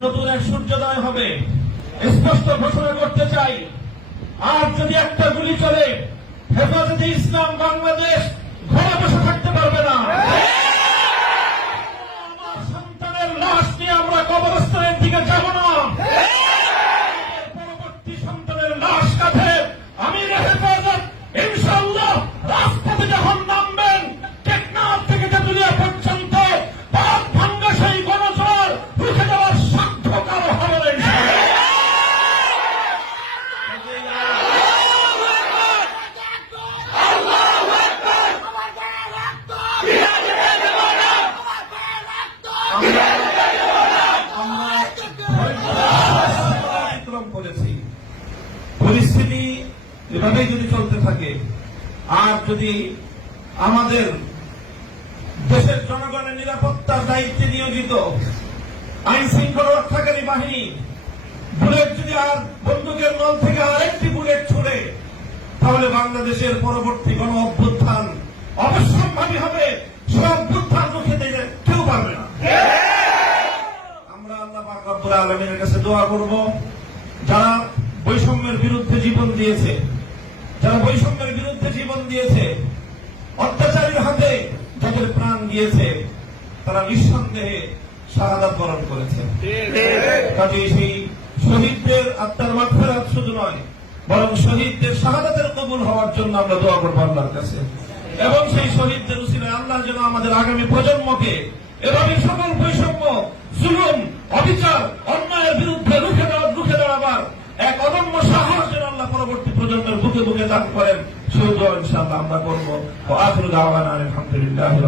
নতুন এক সূর্যোদয় হবে। স্পষ্ট ঘোষণা করতে চাই, আর যদি একটা গুলি চলে, হেফাজতে ইসলাম বাংলাদেশ পরিস্থিতি এভাবেই যদি চলতে থাকে আর যদি আমাদের দেশের জনগণের নিরাপত্তার দায়িত্বে নিয়োজিত আইন শৃঙ্খলা রক্ষাকারী বাহিনী বুলেট যদি আর বন্দুকের নল থেকে আরেকটি বুলেট ছুড়ে তাহলে বাংলাদেশের পরবর্তী গণ অভ্যুত্থান অবশ্যম্ভাবী হবে। সে অভ্যুত্থান রুখে দিতে কেউ পারবে না। আমরা আল্লাহ পাক রব্বুল আলমীর কাছে দোয়া করব। যারা বৈষম্যের বিরুদ্ধে জীবন দিয়েছে। যারা বৈষম্যের বিরুদ্ধে জীবন দিয়েছে, অত্যাচারীর হাতে যাদের প্রাণ দিয়েছে, তারা নিঃসন্দেহে শাহাদাত বরণ করেছে। কাজে সেই শহীদদের আত্মার মাগফিরাত শুধু নয়, বরং শহীদদের শাহাদাতের কবুল হওয়ার জন্য আমরা দোয়া করব আল্লাহর কাছে। এবং সেই শহীদদের উসিলায় আল্লাহ যেন আমাদের আগামী প্রজন্মকে এভাবে সকল বৈষম্য পরবর্তী প্রজন্মের বুকে বুকে দান করেন। সেই দোয়া আমরা করব। আসল আলহামদুলিল্লাহি